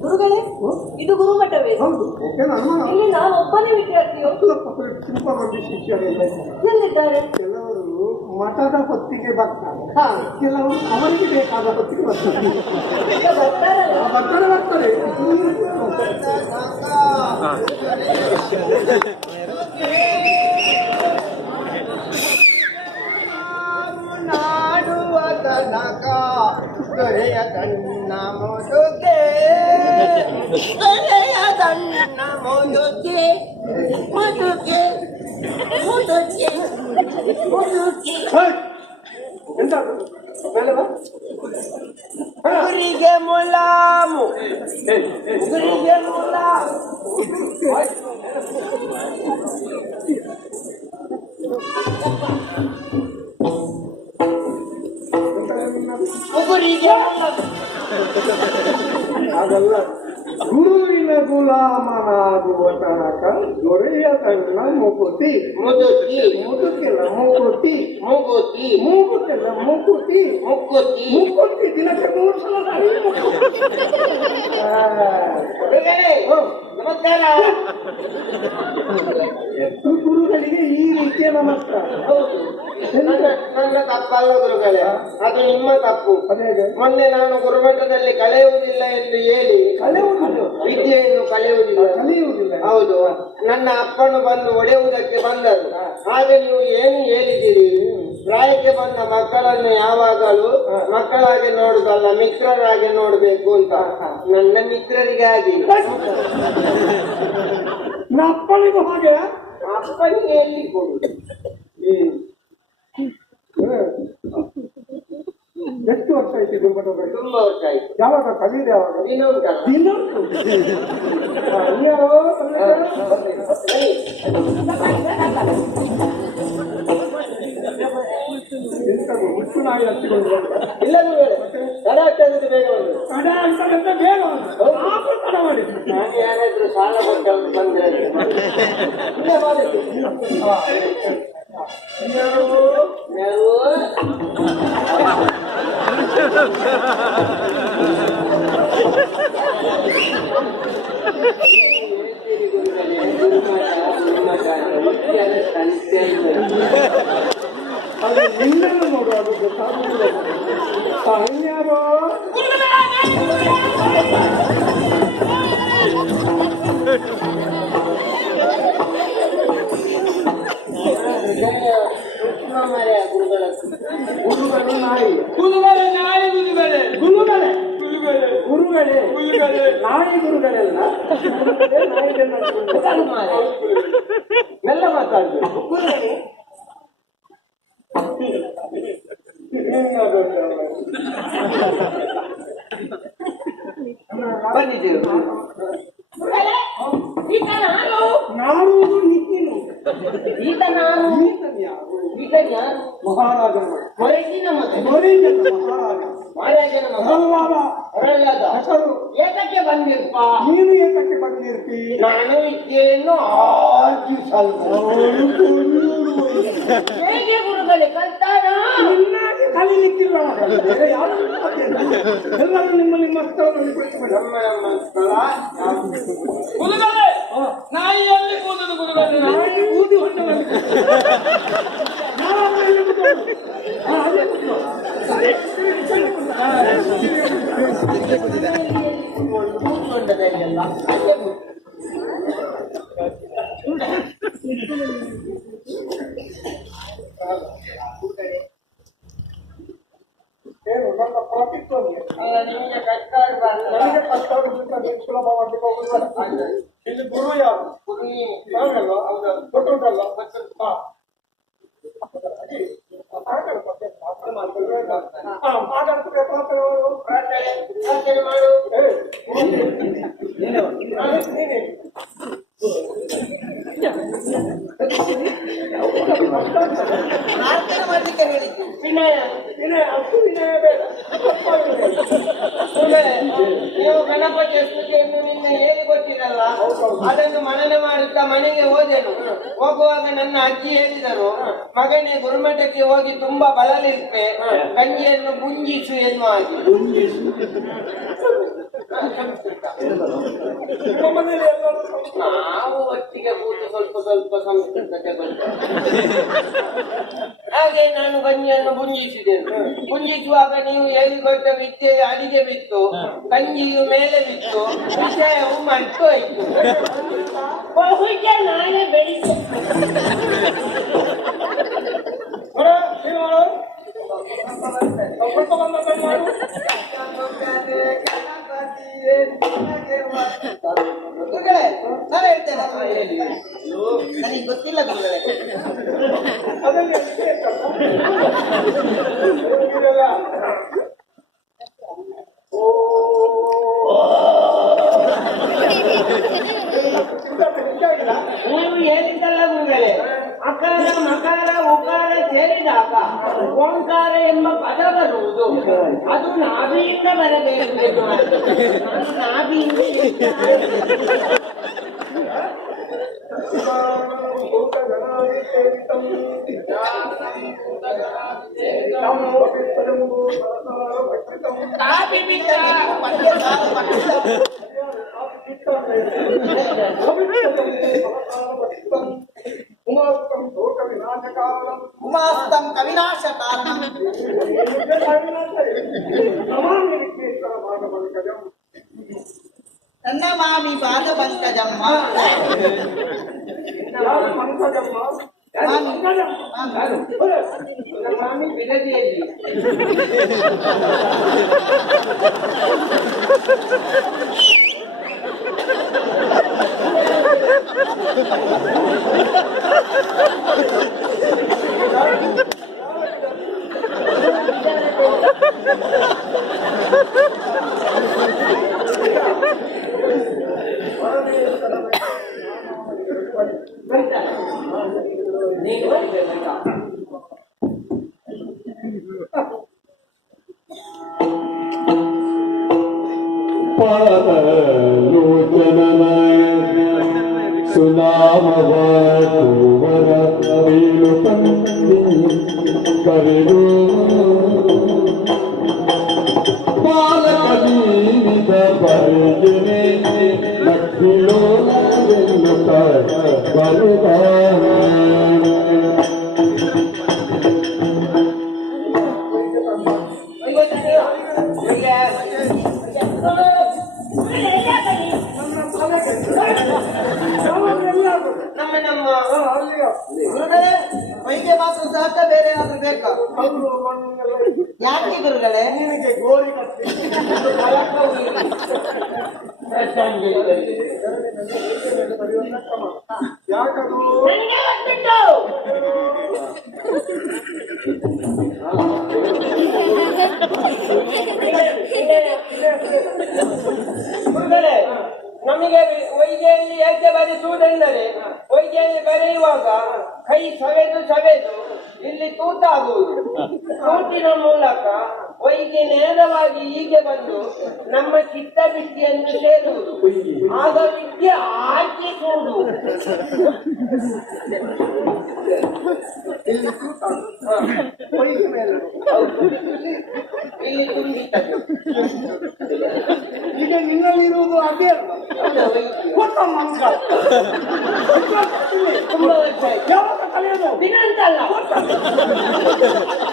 ಗುರುಗಳೇ ಇದು ಗುರುಮಠವೇ? ಹೌದು. ಇಲ್ಲಿ ನಾನು ಒಬ್ಬನೇ ವಿದ್ಯಾರ್ಥಿ ತುಂಬಾ ಮಂದಿ ಶಿಷ್ಯರಿಲ್ಲ ಎಲ್ಲಿದ್ದಾರೆ? ಕೆಲವರು ಮಠದ ಹೊತ್ತಿಗೆ ಬರ್ತಾರೆ. ಹಾ. ಕೆಲವರು ಅವರಿಗೆ ಬೇಕಾದ ಹೊತ್ತಿಗೆ ಬರ್ತಾರೆ. ಬರ್ತಾರೆ ಬರ್ತಾರೆ. ಬರ್ತಾರೆ ನಾಡುವ ತನಕ ದೊರೆಯ ತನ್ನ ಮೊದಲೇ ದೊರೆಯ ತನ್ನ ಮೊದಲೇ ಮುದುಕೆ ಮುದುಕೆ ಮುದುಕೆ ಹೇಯ್! ಎಂತ ಮೇಲೆ ಬಾ. ಗುರಿಗೆ ಮುಲಾಮು ಹೇಯ್, ಹೇಯ್. ಗುರಿಗೆ ಮುಲಾಮು ಗುರಿಗೆ ಮುಲಾಮು ಗುರುವಿನ ಗುಲಾಮನಾಗುವ ತನಕ ದೊರೆಯ ತನ್ನ ಮುಕುತಿ ಮುದುಕಿ ಮುದುಕಿಲ್ಲ ಮುಕುತಿ ಮುಗುತಿ ಮೂಗುತಿಲ್ಲ ಮುಕುತಿ ಮುಕ್ಕುತಿ ಮುಕುತಿ ದಿನಕ್ಕೆ ಮೂರು ಸಲ ನಮಸ್ಕಾರ. ಗುರುಗಳಿಗೆ ಈ ರೀತಿಯ ನಮಸ್ಕಾರ. ಹೌದು. ನನ್ನ ತಪ್ಪಲ್ಲ ಗುರುಗಳೇ. ಅದು ನಿಮ್ಮ ತಪ್ಪು. ಮೊನ್ನೆ ನಾನು ಗುರುಮಠದಲ್ಲಿ ಕಳೆಯುವುದಿಲ್ಲ ಎಂದು ಹೇಳಿ ಕಳೆಯುವುದಿಲ್ಲ. ವಿದ್ಯೆಯನ್ನು ಕಳೆಯುವುದಿಲ್ಲ. ಕಲಿಯುವುದಿಲ್ಲ. ಹೌದು. ನನ್ನ ಅಪ್ಪನು ಬಂದು ಒಡೆಯುವುದಕ್ಕೆ ಬಂದರು ಆಗ ನೀವು ಏನು ಹೇಳಿದಿರಿ ಪ್ರಾಯಕ್ಕೆ ಬಂದ ಮಕ್ಕಳನ್ನು ಯಾವಾಗಲೂ ಮಕ್ಕಳಾಗಿ ನೋಡುದಲ್ಲ ಮಿತ್ರರಾಗಿ ನೋಡ್ಬೇಕು ಅಂತ. ನನ್ನ ಮಿತ್ರರಿಗಾಗಿ. ನಾ ಅಪ್ಪನಿಗೂ ಹಾಗೆ? ಅಪ್ಪನಿಗೆ ಎಲ್ಲಿ ಕೊಡುದು ಎಷ್ಟು ವರ್ಷ ಐತಿ ಗುರುಮಠದಲ್ಲಿ ತುಂಬಾ ವರ್ಷ ಆಯ್ತು. ಯಾವಾಗ? ಕಲಿಯುದು ಯಾವಾಗ? ಹುಚ್ಚು ನಾಯಿ ಹಚ್ಚಿಕೊಂಡು. ಇಲ್ಲ ತಡ ಆಗ್ತದೆ ಬೇಗ ಬೇಗ ಒಂದು. ಆದ್ರೂ ತಡ ಮಾಡಿದ್ರು. ನಾನು ಯಾರಾದ್ರೂ ಸಾಲ ಕೊಟ್ಟು ಬಂದ್ರೆ ನಾಡುವುದು ನೀನು ಈಗ ನಾನು ಈತನ್ ಯಾರು ಈಗ ಹೊರಟಿನ ಮಹಾರಾಜ. ಹಲವಾರ ಹೊರಲ್ಲದ ಹೆಸರು ಏತಕ್ಕೆ ಬಂದಿರ್ಪ? ನೀನು ಏಕಕ್ಕೆ ಬಂದಿರ್ತಿ? ನಾನು ವಿದ್ಯೆಯನ್ನು ಹೇಗೆ ಗುರುಗಳೇ ಕಲ್ತಾನ? ಚೆನ್ನಾಗಿ ಕಲೀಲಿಕ್ಕಿಲ್ಲ ಯಾರು. ಎಲ್ಲರೂ ನಿಮ್ಮ ನಿಮ್ಮ ಸ್ಥಳದಲ್ಲಿ. ನಮ್ಮ ನಮ್ಮ ಸ್ಥಳ. ಗುರುಗಳೇ ನಾಯಿಯಲ್ಲಿ ಕೂದಲು ಗುರುಗಳೇ. ನಾಯಿ ಊದಿ ಹೊಟ್ಟೆನಲ್ಲಿ ಯಾರಾದ್ರೂ ಇಲ್ಲಿ ಕೂತ್ಕೊಳ್ಳಿ. ಹಾ, ಅಲ್ಲೇ ಕೂತ್ಕೊಳ್ಳಿ. ಕೂತ್ಕೊಂಡದಲ್ಲೆಲ್ಲ ಅಲ್ಲೇ ಕೂತ್ಕೊ. ಏನು ನನ್ನ ಪ್ರಾತಿತ್ವಕ್ಕೆ ಅಲ್ಲ, ನಿಮಗೆ ಕಷ್ಟ ಆಗ್ಬಾರ್ದಲ್ಲ? ನನಗೆ ಕಷ್ಟ ಆಗುತ್ತಿದ್ದ ನೀನು ಸುಲಭ ಮಾಡ್ಲಿಕ್ಕೆ ಹೋಗುದಿಲ್ಲ ಇಲ್ಲಿ ಗುರು ಯಾರು ಗುರು ನೀನು. ನಾನಲ್ಲ ದೊಡ್ಡದಲ್ಲ ಹಾ ಹಾಗಾಗಿ ಮಾತಾಡು ಮತ್ತೆ. ಹಾ, ಮಾತಾಡ್ತದೆ ಪಾತ್ರ ಅವರು. ಪ್ರಾರ್ಥನೆ ಪ್ರಾರ್ಥನೆ ಮಾಡು ಏ, ನೀನೇ. ಪ್ರಾರ್ಥನೆ ಮಾಡ್ಲಿಕ್ಕೆ ಹೇಳಿದ್ದು ವಿನಯ ವಿನಯ, ಅಷ್ಟು ವಿನಯ ಬೇಡ. ಗುರುಗಳೇ, ನೀವು ಗಣಪತಿ ಸ್ತುತಿಯನ್ನು ನಿನ್ನೆ ಹೇಳಿ ಗೊತ್ತಿರಲ್ಲ ಅದನ್ನು ಮನನ ಮಾಡುತ್ತಾ ಮನೆಗೆ ಹೋದೆನು ಹೋಗುವಾಗ ನನ್ನ ಅಜ್ಜಿ ಹೇಳಿದರು ಮಗನೇ ಗುರುಮಠಕ್ಕೆ ಹೋಗಿ ತುಂಬಾ ಬಳಲಿರ್ತೆ ಕಂಜಿಯನ್ನು ಗುಂಜಿಸು ಎನ್ನುವ ನಾವು ಒಟ್ಟಿಗೆ ಕೂತು ಸ್ವಲ್ಪ ಸ್ವಲ್ಪ ಸಂಸ್ಕೃತಕ್ಕೆ ಬಂದ ಹಾಗೆ ನಾನು ಬನ್ನಿಯನ್ನು ಗುಂಜಿಸಿದೆನು ಪುಂಜಿಸುವಾಗ ನೀವು ಹೇಳಿಕೊಟ್ಟ ವಿದ್ಯೆ ಅಡಿಗೆ ಬಿತ್ತು ಕಂಜಿಯು ಮೇಲೆ ಬಿತ್ತು ವಿಷಯವು ಮಟ್ಟು ಆಯ್ತು ಬಹುಶಃ ಮಾಡು. ಗುರುಗಳೇ, ನಾನು ಹೇಳ್ತೇನೆ ನನಗೆ ಗೊತ್ತಿಲ್ಲ ಗುರುಗಳೇ. இருக்கு காபி உமாஸ்தம் கவிநாச காரணம். நன்னமாமி பாத பங்கஜம்மா பங்கஜம்மா Umami bile değil. ನಿನಗೆ ಗೋರಿ ಗುರುಗಳೇ ನಮಗೆ ವೈದ್ಯಲ್ಲಿ ಯಾಕೆ ಬರೆಸುವುದೆಂದರೆ ವೈದ್ಯಲ್ಲಿ ಬರೆಯುವಾಗ ಕೈ ಸವೆದು ಸವೆದು ಇಲ್ಲಿ ತೂತಾಗುವುದು. ತೂತಿನ ಮೂಲಕ ವೈದ್ಯ ನೇರವಾಗಿ ಹೀಗೆ ಬಂದು ನಮ್ಮ ಚಿತ್ತ ವಿದ್ಯೆಯನ್ನು ಸೇರುವುದು ಆಗ ವಿದ್ಯೆ ಆಚಿಸುವುದು ಇಲ್ಲಿ ತುಂಬಿತದ್ದು ಈಗ ನಿನ್ನಲ್ಲಿರುವುದು ಅದೇ ಅಲ್ಲ ಕೊಟ್ಟ ಮಂಗ. ತುಂಬಾ ವರ್ಷ ಯಾವಾಗ ಕಲಿಯೋದು? ದಿನ ಅಂತಲ್ಲ.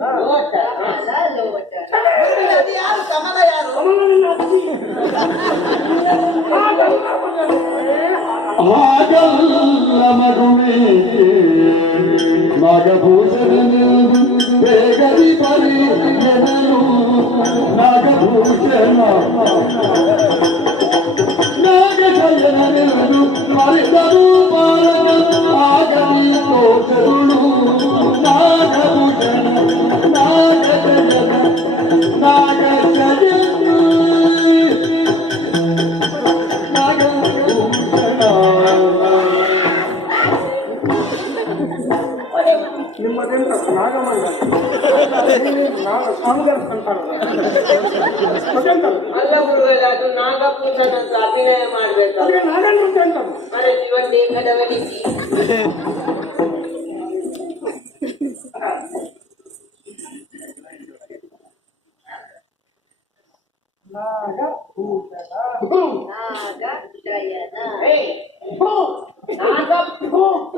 ಲೋಟ ಗುರುಗಳೇ, ಅದು ಯಾರು ಕಮಲ ಯಾರು ಕಮಲನಿನ ಅಜ್ಜಿ ಹಾಗಲ್ಲ ಮಗನೇ. 那个。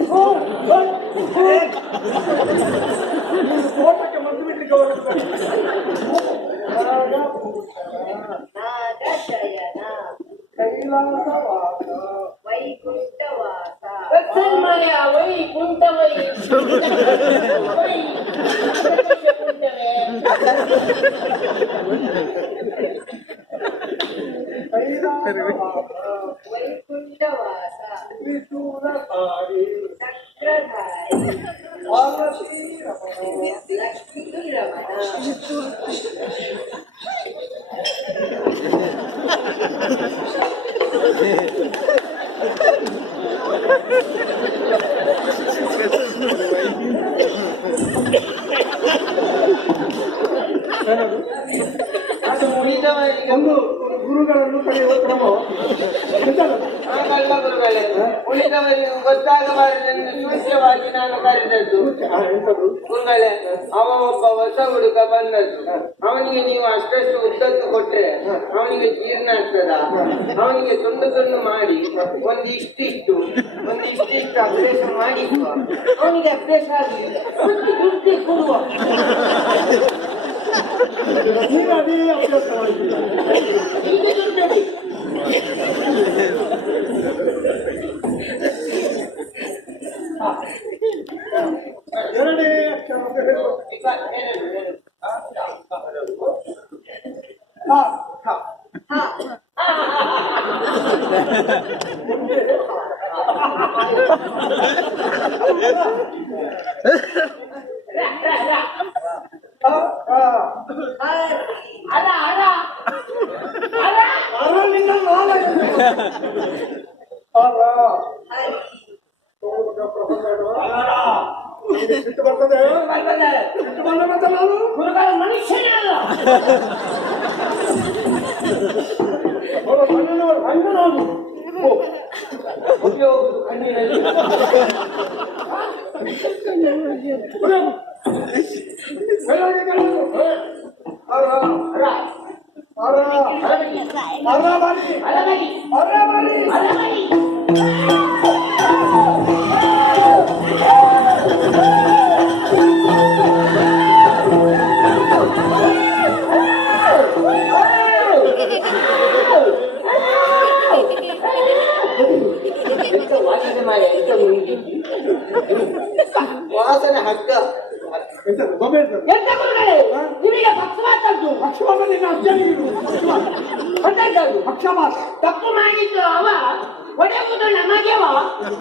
Oh, cut, cut. Gracias. ಸೂಚ್ಯವಾಗಿ ನಾನು ಕರೆದದ್ದು. ಗುರುಗಳೇ ಅವ ಒಬ್ಬ ಹೊಸ ಹುಡುಗ ಬಂದದ್ದು. ಅವನಿಗೆ ನೀವು ಅಷ್ಟಷ್ಟು ಉದ್ದತ್ತು ಕೊಟ್ರೆ ಅವನಿಗೆ ಜೀರ್ಣ ಆಗ್ತದ? ಅವನಿಗೆ ತುಂಡು ತುಂಡು ಮಾಡಿ ಒಂದು ಇಷ್ಟಿಷ್ಟು ಒಂದು ಇಷ್ಟಿಷ್ಟು ಅಭ್ಯಾಸ ಮಾಡಿ ಅವನಿಗೆ ಅಭ್ಯಾಸ ದುಡ್ಡು ಕೊಡುವ ಈಗ Ha ha ha! వెళ్ళాలి ಪಕ್ಷಪಾತ ನಿನ್ನ ಅಜ್ಜನಿಗೆ ಇರು. ಪಕ್ಷಪಾತ. ತಪ್ಪು ಮಾಡಿದ್ದು ಅವ ಹೊಡೆಯುವುದು ನಮಗೆವ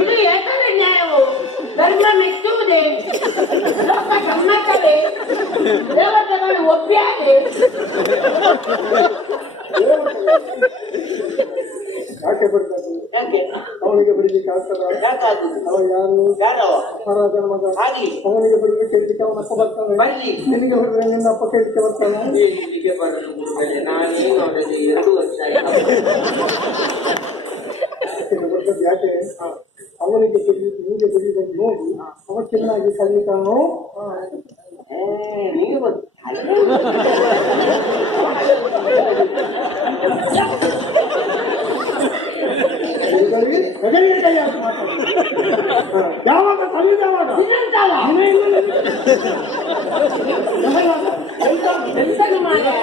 ಇದು ಏಕದ ನ್ಯಾಯವು ಧರ್ಮ ಮೆಚ್ಚುವುದೇ ಲೋಕ ಸಮ್ಮತವೇ ದೇವತೆಗಳು ಒಪ್ಪಿಯಾದೆ ಯಾಕೆ ಬಿಡ್ತದೆ ಯಾಕೆ? ಅವನಿಗೆ ಬಿಡಲಿಕ್ಕೆ ಆಗ್ತದ? ಅವ ಯಾರು? ಯಾರವ? ಮಹಾರಾಜನ ಮಗ ಅವನಿಗೆ ಬಿಡಲಿಕ್ಕೆ ಕೇಳಲಿಕ್ಕೆ ಅವನ ಅಪ್ಪ ಬರ್ತಾನೆ? ಬನ್ನಿ ನಿನಗೆ ಹೊಡೆದ್ರೆ ನಿನ್ನ ಅಪ್ಪ ಕೇಳಲಿಕ್ಕೆ ಬರ್ತಾನೆ? ಇಲ್ಲಿಗೆ ಬರಲು ಗುರುಗಳೇ ಎರಡು ವರ್ಷ ಬರ್ತದ್ದು ಯಾಕೆ? ಅವನಿಗೆ ಬಿಡಿ ನಿಮಗೆ ಬಿಡಿದಂತ ನೋಡಿ ಅವ ಚೆನ್ನಾಗಿ ಕಲಿತಾನೋ? ಏ, ನೀವು ಹೆಗಲಿಗೆ ಕೈ ಹಾಕಿ ಮಾತಾಡು. ಹ, ಯಾವಾಗ ಕಲಿಯುದು ಯಾವಾಗ ದಿನ ಇಲ್ಲ ನಿನಗೆ. ಯಾವಾಗ? ಎಂತದು ಮಾರ್ರೆ?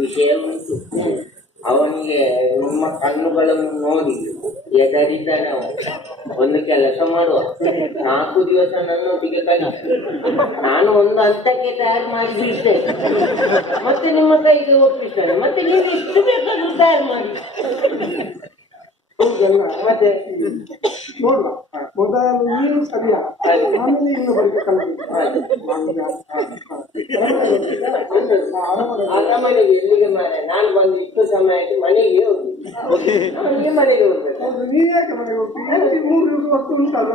ವಿಷಯ ಉಂಟು ಅವನಿಗೆ ನಿಮ್ಮ ಕಣ್ಣುಗಳನ್ನು ನೋಡಿ ಎದರಿದ್ದಾನೆ ಅವನು. ಒಂದು ಕೆಲಸ ಮಾಡುವ. ನಾಲ್ಕು ದಿವಸ ನನ್ನೊಟ್ಟಿಗೆ ಕಲಿ. ನಾನು ಒಂದು ಹಂತಕ್ಕೆ ತಯಾರು ಮಾಡಿಸಿದ್ದೆ ಮತ್ತೆ ನಿಮ್ಮ ಕೈಗೆ ಒಪ್ಪಿಸ್ತಾನೆ. ಮತ್ತೆ ನೀವು ಇಷ್ಟು ಬೇಕಾದ್ರೂ ತಯಾರು ಮಾಡಿ. ಮತ್ತೆ ನೋಡುವ ಮೊದಲು ನೀನು ಸರಿಯ ಆಮೇಲೆ ಇನ್ನು. ಅರಮನೆಗೆ ಎಲ್ಲಿಗೆ ಮಾರೆ ನಾನು ಬಂದು ಇಷ್ಟು ಸಮಯ ಆಯ್ತು ಮನೆಗೆ ಹೋಗಿ ಈ ಮನೆಗೆ ಹೋಗ್ಬೇಕು ನೀ ನೀನ್ ಯಾಕೆ ಮನೆಗೆ ಹೋಗ್ತೀನಿ ಮೂರು ದಿವಸ ವಸ್ತು ಉಂಟಲ್ಲ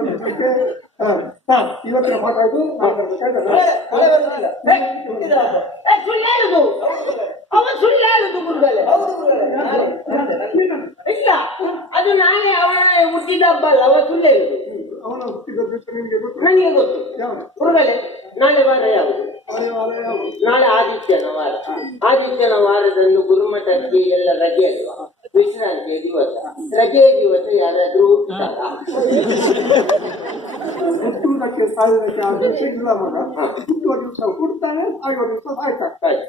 ಇವತ್ತಿನ ಮಾತಾಯ್ತು ಏ, ಸುಳ್ಳು ಹೇಳುದು ಅವ ಸುಳ್ಳು ಹೇಳುದು ಗುರುಗಳೇ ಹೌದು ಗುರುಗಳೇ ಅದು ನಾನೇ ಅವನ ಹುಟ್ಟಿದ ಹಬ್ಬ ಅಲ್ಲ ಅವ ಸುಳ್ಳು ಹೇಳುದು ಅವನ ಹುಟ್ಟಿದ ದಿವಸ ನಿನಗೆ ಗೊತ್ತು? ನನಗೆ ಗೊತ್ತು. ಯಾವುದು? ನಾಳೆ ವಾರ ಯಾವುದು? ಯಾವುದು? ನಾಳೆ ಆದಿತ್ಯನ ವಾರ. ಆದಿತ್ಯನ ವಾರದಂದು ಗುರುಮಠಕ್ಕೆ ಎಲ್ಲ ರಜೆ ಅಲ್ವಾ? ವಿಶ್ರಾಂತಿಯ ದಿವಸ ರಜೆಯ ದಿವಸ ಯಾರಾದ್ರೂ? ಹುಟ್ಟುವುದಕ್ಕೆ ಸಾಯುವುದಕ್ಕೆ ಆ ದಿವಸ ಇಲ್ಲ ಮಗ ಹುಟ್ಟುವ ದಿವಸ ಹುಡ್ತಾನೆ ಸಾಯುವ ದಿವಸ ಸಾಯ್ತಾನೆ ಆಯ್ತು.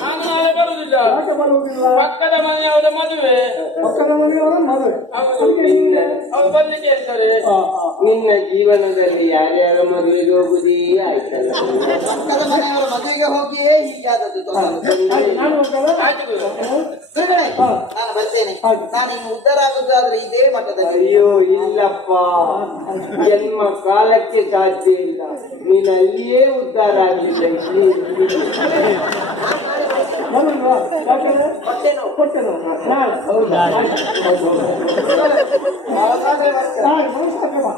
ಯಾಕೆ ಬರುವುದಿಲ್ಲ? ಪಕ್ಕದ ಮನೆಯವರ ಮದುವೆ. ಪಕ್ಕದ ಮನೆಯವರ ಮದುವೆ. ಅವ್ರು ಬರ್ಲಿಕ್ಕೆ ಹೇಳ್ತಾರೆ ನಿನ್ನ ಜೀವನದಲ್ಲಿ ಯಾರ್ಯಾರ ಮದುವೆಗೆ ಹೋಗುದೀ ಆಯ್ತಲ್ಲ? ಪಕ್ಕದ ಮನೆಯವರ ಮದುವೆಗೆ ಹೋಗಿಯೇ ಹೀಗೆ ಆದದ್ದು ತೊಂದರೆ. ಆಯ್ತು, ನಾನು ಗುರುಗಳೇ. ನಾನು ಬರ್ತೇನೆ. ನಾನು ಇನ್ನು ಉದ್ಧಾರ ಆಗುದಾದ್ರೆ ಇದೇ ಮಟ್ಟದಲ್ಲಿ ಅಯ್ಯೋ ಇಲ್ಲಪ್ಪ ಜನ್ಮ ಕಾಲಕ್ಕೆ ಸಾಧ್ಯ ಇಲ್ಲ ನೀನು ಅಲ್ಲಿಯೇ ಉದ್ಧಾರ ಮತ್ತೇನು ಕೊಟ್ಟೆನು. ನಾಳೆ. ಹೌದಾ? ಆಯ್ತು. ಹೌದು, ಹೌದು. ಹಾಗಾದ್ರೆ ಬರ್ತೇನೆ. ನಾಳೆ ಮನಸ್ಸಾದ್ರೆ ಬಾ.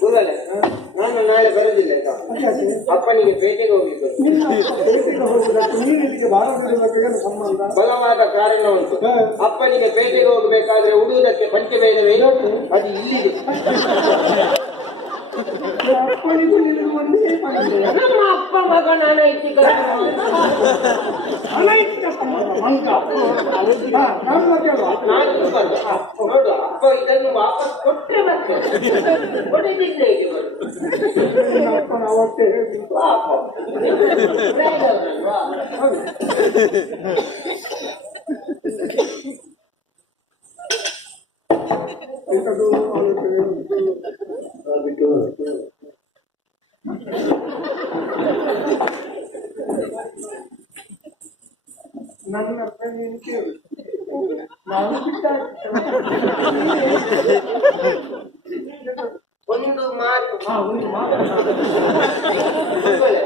ಗುರುಗಳೇ ನಾನು ನಾಳೆ ಬರುದಿಲ್ಲ ಆಯ್ತಾ? ಯಾಕೆ? ಅಪ್ಪನಿಗೆ ಪೇಟೆಗೆ ಹೋಗ್ಲಿಕ್ಕೆ ಸಂಬಂಧ ಬಲವಾದ ಕಾರಣ ಉಂಟು. ಅಪ್ಪನಿಗೆ ಪೇಟೆಗೆ ಹೋಗಬೇಕಾದ್ರೆ ಉಡುವುದಕ್ಕೆ ಪಂಚೆ ಬೇಡವೇ ಅದು ಇಲ್ಲಿದೆ ನಿನಗೂ ಒಂದೇ ನಮ್ಮ ಅಪ್ಪ ಮಗ ನಾನು ಐತಿಕ ಅನೈತಿಕ ಹಾ, ನಾನು ನಾನು ನೋಡು ಅಪ್ಪ ಇದನ್ನು ವಾಪಸ್ ಕೊಟ್ಟೆ ಮತ್ತೆ ಬರುದು? ನಿನ್ನ ಅಪ್ಪನ ಅವತ್ತೇ. ಬೇಡವರಲ್ವಾ? ಇಂಥದ್ದು ಆಲೋಚನೆ ಉಂಟು. ಬಿಟ್ಟು ನನ್ನ ಹತ್ರ ನೀನು ಕೇಳು ನಾನು ಬಿಟ್ಟಾಕ್ತೇನೆ. ಒಂದು ಮಾತು ಹಾ, ಒಂದು ಮಾತು. ಗುರುಗಳೇ,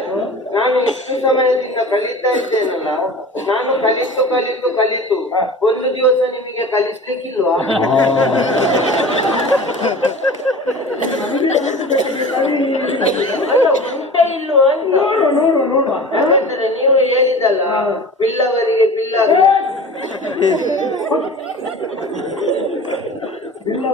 ನಾನು ಇಷ್ಟು ಸಮಯದಿಂದ ಕಲಿತಾ ಇದ್ದೇನಲ್ಲ ನಾನು ಕಲಿತು ಕಲಿತು ಕಲಿತು ಒಂದು ದಿವಸ ನಿಮಗೆ ಕಲಿಸ್ಲಿಕ್ಕಿಲ್ವಾ? ಯಾಕಂದ್ರೆ ನೀವು ಹೇಳಿದಲ್ಲ ಬಿಲ್ಲವರಿಗೆ ಬಿಲ್ಲವರಿಗೆ ಸಣ್ಣ